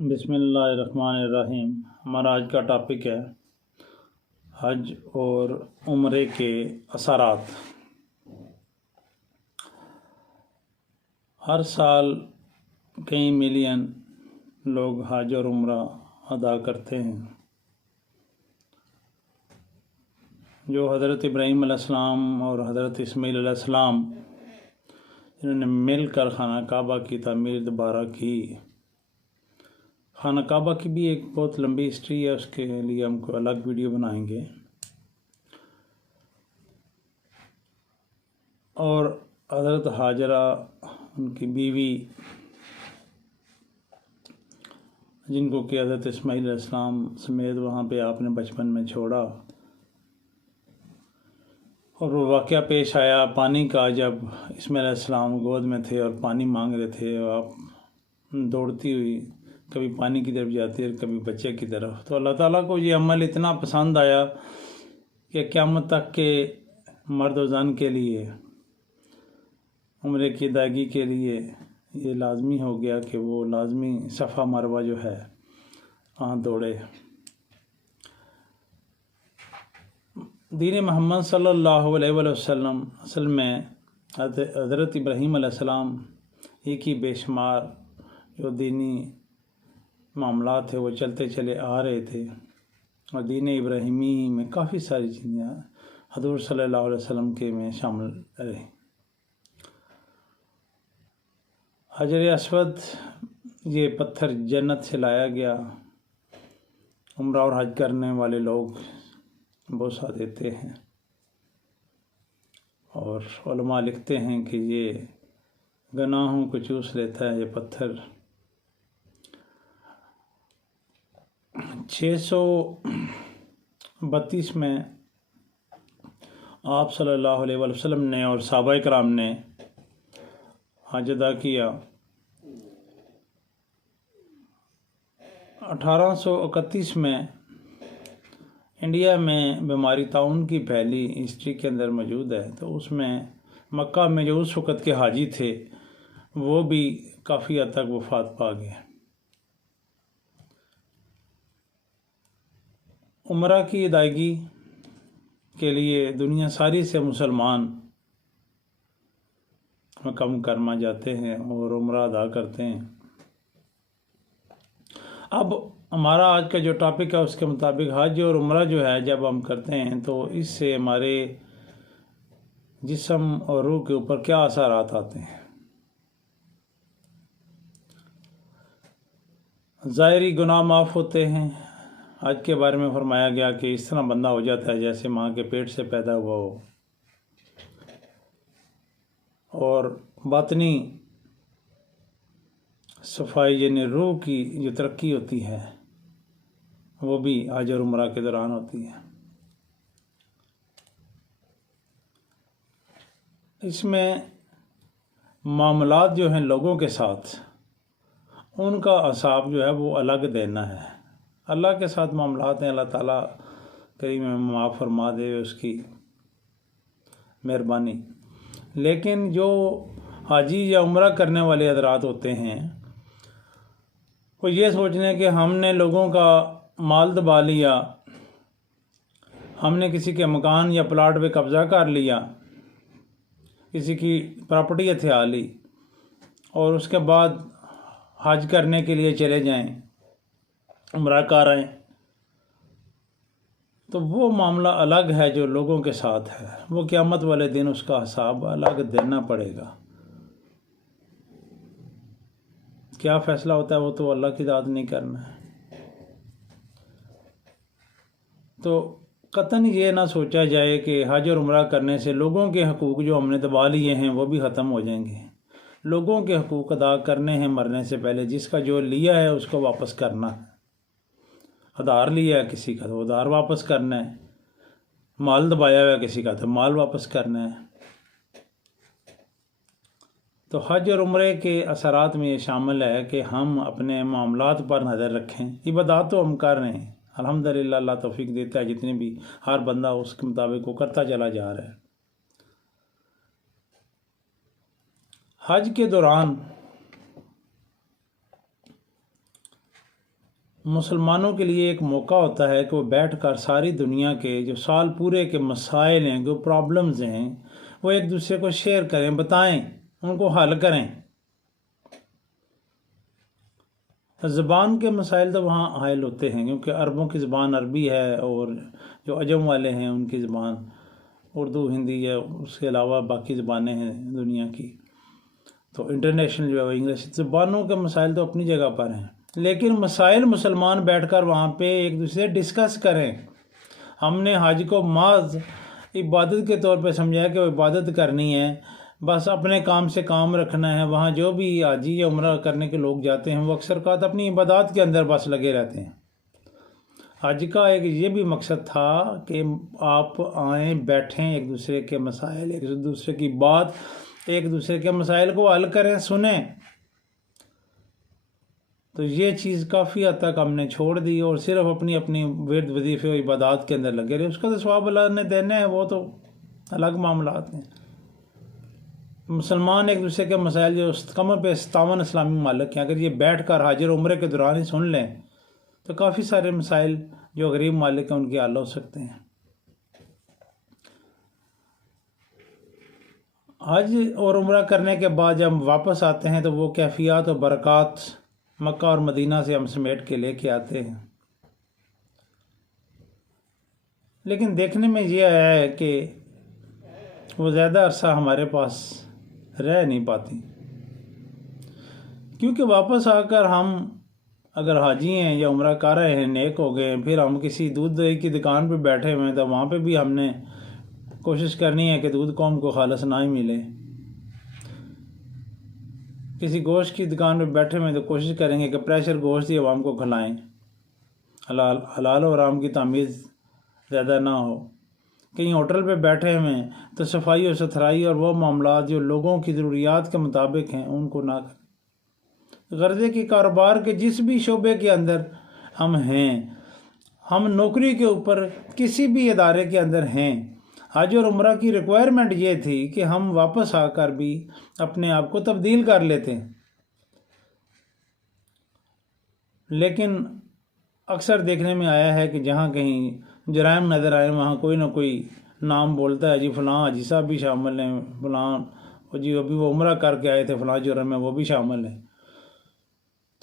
بسم اللہ الرحمن الرحیم۔ ہمارا آج کا ٹاپک ہے حج اور عمرے کے اثرات۔ ہر سال کئی ملین لوگ حج اور عمرہ ادا کرتے ہیں۔ جو حضرت ابراہیم علیہ السلام اور حضرت اسماعیل علیہ السلام انہوں نے مل کر خانہ کعبہ کی تعمیر دوبارہ کی۔ خانہ کعبہ کی بھی ایک بہت لمبی ہسٹری ہے، اس کے لیے ہم کو الگ ویڈیو بنائیں گے۔ اور حضرت حاجرہ ان کی بیوی جن کو کہ حضرت اسماعیل علیہ السلام سمیت وہاں پہ آپ نے بچپن میں چھوڑا، اور وہ واقعہ پیش آیا پانی کا، جب اسماعیل علیہ السلام گود میں تھے اور پانی مانگ رہے تھے، اور آپ دوڑتی ہوئی کبھی پانی کی طرف جاتی اور کبھی بچے کی طرف۔ تو اللہ تعالیٰ کو یہ عمل اتنا پسند آیا کہ قیامت تک کے مرد و زن کے لیے عمرے کی ادائیگی کے لیے یہ لازمی ہو گیا کہ وہ لازمی صفا مروہ جو ہے وہاں دوڑے۔ دین محمد صلی اللہ علیہ وسلم اصل میں حضرت ابراہیم علیہ السلام ایک ہی بے شمار جو دینی معاملات تھے وہ چلتے چلے آ رہے تھے، اور دین ابراہیمی میں کافی ساری چیزیں حضور صلی اللہ علیہ وسلم کے میں شامل رہے۔ حجر اسود یہ پتھر جنت سے لایا گیا، عمرہ اور حج کرنے والے لوگ بوسہ دیتے ہیں، اور علماء لکھتے ہیں کہ یہ گناہوں کو چوس لیتا ہے یہ پتھر۔ 632 میں آپ صلی اللہ علیہ وسلم نے اور صحابہ کرام نے حج ادا کیا۔ 1831 میں انڈیا میں بیماری طاعون کی پہلی ہسٹری کے اندر موجود ہے، تو اس میں مکہ میں جو اس وقت کے حاجی تھے وہ بھی کافی حد تک وفات پا گئے۔ عمرہ کی ادائیگی کے لیے دنیا ساری سے مسلمان مکہ مکرمہ جاتے ہیں اور عمرہ ادا کرتے ہیں۔ اب ہمارا آج کا جو ٹاپک ہے اس کے مطابق حج اور عمرہ جو ہے جب ہم کرتے ہیں تو اس سے ہمارے جسم اور روح کے اوپر کیا اثرات آتے ہیں۔ ظاہری گناہ معاف ہوتے ہیں۔ حج کے بارے میں فرمایا گیا کہ اس طرح بندہ ہو جاتا ہے جیسے ماں کے پیٹ سے پیدا ہوا ہو، اور باطنی صفائی یعنی روح کی جو ترقی ہوتی ہے وہ بھی حج اور عمرہ کے دوران ہوتی ہے۔ اس میں معاملات جو ہیں لوگوں کے ساتھ ان کا حساب جو ہے وہ الگ دینا ہے۔ اللہ کے ساتھ معاملات ہیں، اللہ تعالیٰ کریم معاف فرما دے اس کی مہربانی، لیکن جو حاجی یا عمرہ کرنے والے حضرات ہوتے ہیں وہ یہ سوچنے کہ ہم نے لوگوں کا مال دبا لیا، ہم نے کسی کے مکان یا پلاٹ پہ قبضہ کر لیا، کسی کی پراپرٹی ہتھیا لی، اور اس کے بعد حج کرنے کے لیے چلے جائیں، عمرہ کر آئیں، تو وہ معاملہ الگ ہے جو لوگوں کے ساتھ ہے۔ وہ قیامت والے دن اس کا حساب الگ دینا پڑے گا۔ کیا فیصلہ ہوتا ہے وہ تو اللہ کی ذات نہیں کرنا ہے۔ تو قطعاً یہ نہ سوچا جائے کہ حج اور عمرہ کرنے سے لوگوں کے حقوق جو ہم نے دبا لیے ہیں وہ بھی ختم ہو جائیں گے۔ لوگوں کے حقوق ادا کرنے ہیں مرنے سے پہلے، جس کا جو لیا ہے اس کو واپس کرنا ہے۔ ادھار لیا ہے کسی کا تو ادھار واپس کرنا ہے، مال دبایا ہوا ہے کسی کا تو مال واپس کرنا ہے۔ تو حج اور عمرے کے اثرات میں یہ شامل ہے کہ ہم اپنے معاملات پر نظر رکھیں۔ عبادات تو ہم کر رہے ہیں، الحمدللہ اللہ توفیق دیتا ہے، جتنے بھی ہر بندہ اس کے مطابق وہ کرتا چلا جا رہا ہے۔ حج کے دوران مسلمانوں کے لیے ایک موقع ہوتا ہے کہ وہ بیٹھ کر ساری دنیا کے جو سال پورے کے مسائل ہیں، جو پرابلمز ہیں، وہ ایک دوسرے کو شیئر کریں، بتائیں، ان کو حل کریں۔ زبان کے مسائل تو وہاں حائل ہوتے ہیں، کیونکہ عربوں کی زبان عربی ہے، اور جو عجم والے ہیں ان کی زبان اردو، ہندی ہے، اس کے علاوہ باقی زبانیں ہیں دنیا کی، تو انٹرنیشنل جو ہے انگلش۔ زبانوں کے مسائل تو اپنی جگہ پر ہیں، لیکن مسائل مسلمان بیٹھ کر وہاں پہ ایک دوسرے ڈسکس کریں۔ ہم نے حج کو محض عبادت کے طور پہ سمجھا ہے کہ وہ عبادت کرنی ہے، بس اپنے کام سے کام رکھنا ہے۔ وہاں جو بھی حاجی یا عمرہ کرنے کے لوگ جاتے ہیں وہ اکثر اوقات اپنی عبادات کے اندر بس لگے رہتے ہیں۔ حج کا ایک یہ بھی مقصد تھا کہ آپ آئیں، بیٹھیں، ایک دوسرے کے مسائل، ایک دوسرے کی بات، ایک دوسرے کے مسائل کو حل کریں، سنیں۔ تو یہ چیز کافی حد تک ہم نے چھوڑ دی اور صرف اپنی اپنی ورد وظیفے و عبادات کے اندر لگے رہے۔ اس کا تو ثواب اللہ نے دینا ہے، وہ تو الگ معاملات ہیں۔ مسلمان ایک دوسرے کے مسائل جو کمر پہ 57 اسلامی ممالک ہیں، اگر یہ بیٹھ کر حج اور عمرے کے دوران ہی سن لیں تو کافی سارے مسائل جو غریب ممالک ہیں ان کے حل ہو سکتے ہیں۔ حج اور عمرہ کرنے کے بعد جب ہم واپس آتے ہیں تو وہ کیفیات و برکات مکہ اور مدینہ سے ہم سمیٹ کے لے کے آتے ہیں، لیکن دیکھنے میں یہ آیا ہے کہ وہ زیادہ عرصہ ہمارے پاس رہ نہیں پاتی، کیونکہ واپس آ کر ہم اگر حاجی ہیں یا عمرہ کر رہے ہیں، نیک ہو گئے ہیں، پھر ہم کسی دودھ دہی کی دکان پہ بیٹھے ہوئے ہیں تو وہاں پہ بھی ہم نے کوشش کرنی ہے کہ دودھ قوم کو خالص نہ ہی ملے۔ کسی گوشت کی دکان پہ بیٹھے ہوئے تو کوشش کریں گے کہ پریشر گوشت ہی عوام کو کھلائیں، حلال و حرام کی تمیز زیادہ نہ ہو۔ کہیں ہوٹل پہ بیٹھے ہوئے ہیں تو صفائی و ستھرائی اور وہ معاملات جو لوگوں کی ضروریات کے مطابق ہیں ان کو نہ کریں۔ غرضے کے کاروبار کے جس بھی شعبے کے اندر ہم ہیں، ہم نوکری کے اوپر کسی بھی ادارے کے اندر ہیں، حج اور عمرہ کی ریکوائرمنٹ یہ تھی کہ ہم واپس آ کر بھی اپنے آپ کو تبدیل کر لیتے ہیں، لیکن اکثر دیکھنے میں آیا ہے کہ جہاں کہیں جرائم نظر آئے وہاں کوئی نہ کوئی نام بولتا ہے، جی فلاں حاجی صاحب بھی شامل ہیں، فلاں جی ابھی وہ عمرہ کر کے آئے تھے فلاں جرم میں، وہ بھی شامل ہیں۔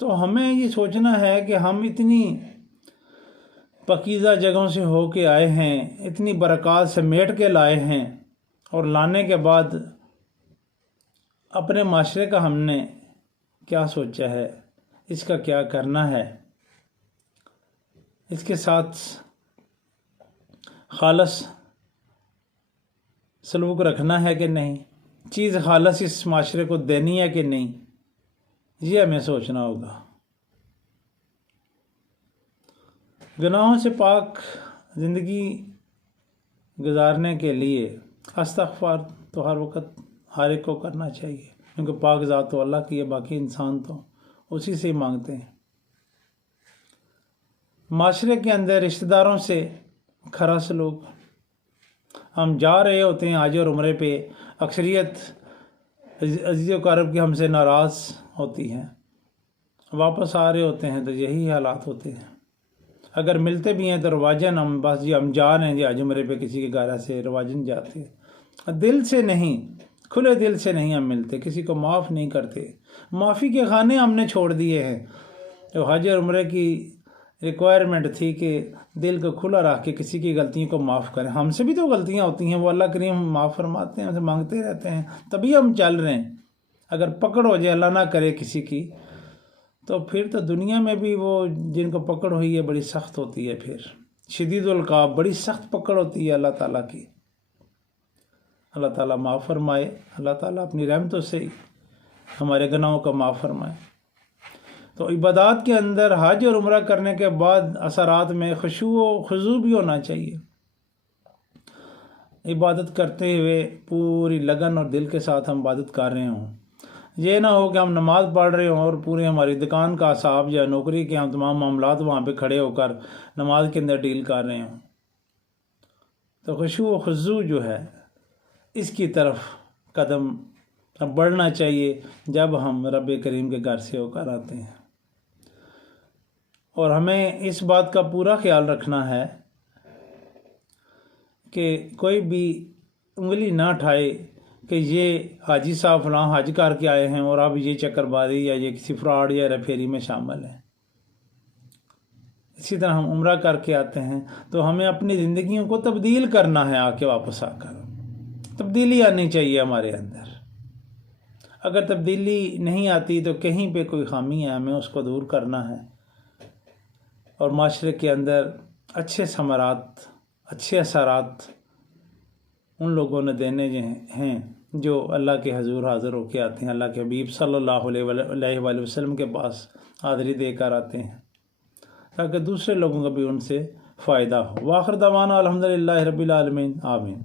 تو ہمیں یہ سوچنا ہے کہ ہم اتنی پاکیزہ جگہوں سے ہو کے آئے ہیں، اتنی برکات سمیٹ کے لائے ہیں، اور لانے کے بعد اپنے معاشرے کا ہم نے کیا سوچا ہے، اس کا کیا کرنا ہے، اس کے ساتھ خالص سلوک رکھنا ہے کہ نہیں، چیز خالص اس معاشرے کو دینی ہے کہ نہیں، یہ ہمیں سوچنا ہوگا۔ گناہوں سے پاک زندگی گزارنے کے لیے استغفار تو ہر وقت ہر ایک کو کرنا چاہیے، کیونکہ پاک ذات تو اللہ کی ہے، باقی انسان تو اسی سے ہی مانگتے ہیں۔ معاشرے کے اندر رشتہ داروں سے کھرا سلوک، ہم جا رہے ہوتے ہیں حج اور عمرے پہ، اکثریت عزیز و اقارب کی ہم سے ناراض ہوتی ہیں، واپس آ رہے ہوتے ہیں تو یہی حالات ہوتے ہیں۔ اگر ملتے بھی ہیں تو رواجن ہم بس جی ہم جا رہے ہیں جی حج عمرے پہ، کسی کے گھر سے رواجن جاتے ہیں، دل سے نہیں، کھلے دل سے نہیں ہم ملتے، کسی کو معاف نہیں کرتے۔ معافی کے خانے ہم نے چھوڑ دیے ہیں۔ جو حج اور عمرے کی ریکوائرمنٹ تھی کہ دل کو کھلا رکھ کے کسی کی غلطیوں کو معاف کریں، ہم سے بھی تو غلطیاں ہوتی ہیں، وہ اللہ کریم معاف فرماتے ہیں، ہم سے مانگتے رہتے ہیں، تبھی ہم چل رہے ہیں۔ اگر پکڑ ہو جائے، اللہ نہ کرے کسی کی، تو پھر تو دنیا میں بھی وہ جن کو پکڑ ہوئی ہے بڑی سخت ہوتی ہے، پھر شدید العقاب، بڑی سخت پکڑ ہوتی ہے اللہ تعالیٰ کی۔ اللہ تعالیٰ معاف فرمائے، اللہ تعالیٰ اپنی رحمتوں سے ہمارے گناہوں کا معاف فرمائے۔ تو عبادات کے اندر حج اور عمرہ کرنے کے بعد اثرات میں خشوع و خضوع بھی ہونا چاہیے۔ عبادت کرتے ہوئے پوری لگن اور دل کے ساتھ ہم عبادت کر رہے ہوں، یہ نہ ہو کہ ہم نماز پڑھ رہے ہوں اور پورے ہماری دکان کا حساب یا نوکری کے ہم تمام معاملات وہاں پہ کھڑے ہو کر نماز کے اندر ڈیل کر رہے ہوں۔ تو خشوع و خضوع جو ہے اس کی طرف قدم بڑھنا چاہیے جب ہم رب کریم کے گھر سے ہو کر آتے ہیں۔ اور ہمیں اس بات کا پورا خیال رکھنا ہے کہ کوئی بھی انگلی نہ اٹھائے کہ یہ حاجی صاحب فلاں حج کر کے آئے ہیں اور اب یہ چکر بازی یا یہ کسی فراڈ یا پھیری میں شامل ہیں۔ اسی طرح ہم عمرہ کر کے آتے ہیں تو ہمیں اپنی زندگیوں کو تبدیل کرنا ہے، آ کے واپس آ کر تبدیلی آنی چاہیے ہمارے اندر۔ اگر تبدیلی نہیں آتی تو کہیں پہ کوئی خامی ہے، ہمیں اس کو دور کرنا ہے اور معاشرے کے اندر اچھے ثمرات، اچھے اثرات ان لوگوں نے دینے ہیں جو اللہ کے حضور حاضر ہو کے آتے ہیں، اللہ کے حبیب صلی اللہ علیہ وآلہ وسلم کے پاس حاضری دے کر آتے ہیں تاکہ دوسرے لوگوں کا بھی ان سے فائدہ ہو۔ وآخر دعوانا الحمدللہ رب العالمین، آمین۔